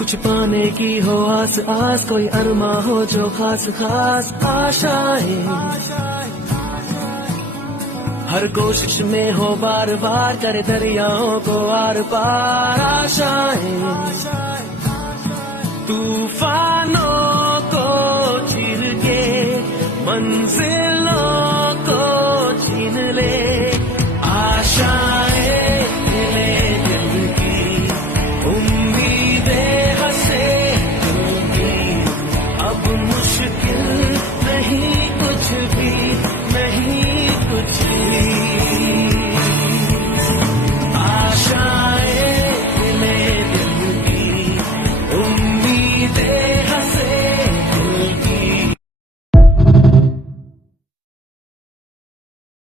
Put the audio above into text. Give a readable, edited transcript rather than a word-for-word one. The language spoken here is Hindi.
कुछ पाने की हो आस आस, कोई अरमा हो जो खास खास आशाएं, हर कोशिश में हो बार बार करे दरियाओं को आर पार आशाएं, तूफानों को चीर के मंजिलों को छीन ले, आशाएं मिले दिल की, उम्मीदें हंसे दिल की, अब मुश्किल नहीं